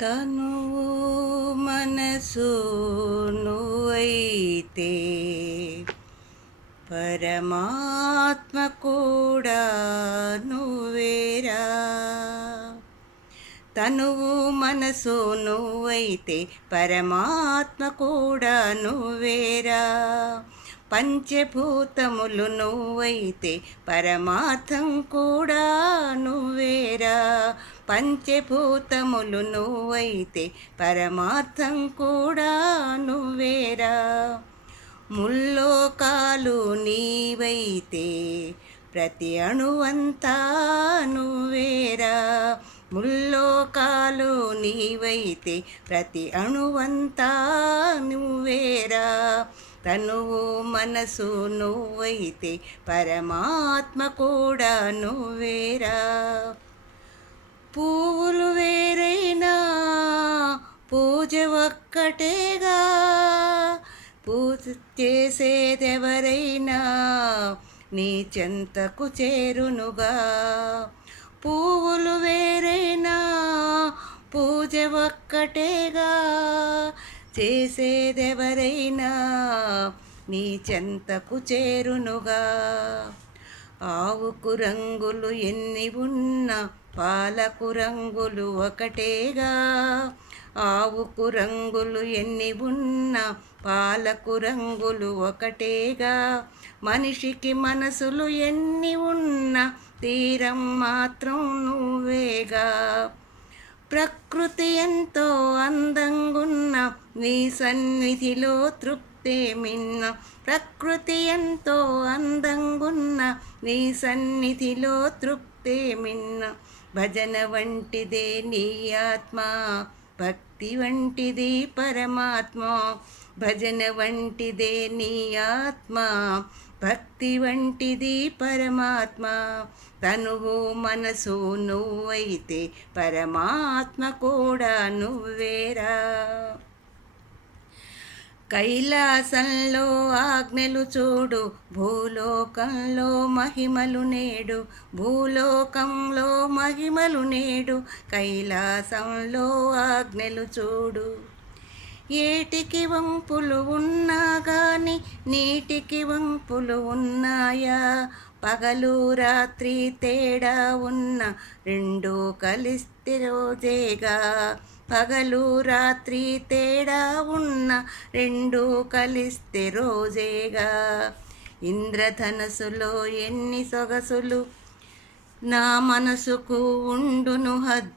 తనువు మనసు నువ్వైతే పరమాత్మ కూడా నువ్వేరా. తనువు మనసు నువ్వైతే పరమాత్మ కూడా నువ్వేరా. పంచభూతములు నువ్వైతే పరమార్థం కూడా నువ్వేరా. పంచభూతములు నువ్వైతే పరమార్థం కూడా నువ్వేరా. ముల్లోకాలు నీవైతే ప్రతి అణువంతా నువ్వేరా. ముల్లోకాలు నీవైతే ప్రతి అణువంతా నువ్వేరా. తనువు మనసు నువ్వైతే పరమాత్మ కూడా నువ్వేరా. పువ్వులు వేరైనా పూజ ఒక్కటేగా. పూజ చేసేదెవరైనా నీ చెంతకు చేరునుగా. పువ్వులు వేరైనా పూజ ఒక్కటేగా. చేసేదెవరైనా నీ చెంతకు చేరునుగా. ఆవుకు రంగులు ఎన్ని ఉన్నా పాలకు రంగులు ఒకటేగా. ఆవుకు రంగులు ఎన్ని ఉన్నా పాలకు రంగులు ఒకటేగా. మనిషికి మనసులు ఎన్ని ఉన్నా తీరం మాత్రం నువ్వేగా. ప్రకృతి ఎంతో అందంగున్న నీ సన్నిధిలో తృప్తే మిన్న. ప్రకృతి ఎంతో అందంగున్న నీ సన్నిధిలో తృప్తే మిన్న. భజన వంటిదే నీ ఆత్మ, భక్తి వంటిది పరమాత్మ. భజన వంటిదే నీ ఆత్మ, భక్తి వంటిది పరమాత్మ. తనువు మనసు నువ్వైతే పరమాత్మ కూడా నువ్వేరా. కైలాసంలో ఆజ్ఞలు చూడు, భూలోకంలో మహిమలు నేడు. భూలోకంలో మహిమలు నేడు, కైలాసంలో ఆజ్ఞలు చూడు. ఏటికి వంపులు ఉన్నా గాని నీటికి వంపులు ఉన్నాయా. పగలు రాత్రి తేడా ఉన్న రెండు కలిస్తే రోజేగా. పగలు రాత్రి తేడా ఉన్న రెండు కలిస్తే రోజేగా. ఇంద్రధనసులో ఎన్ని సొగసులు నా మనసుకు ఉండును హద్దు.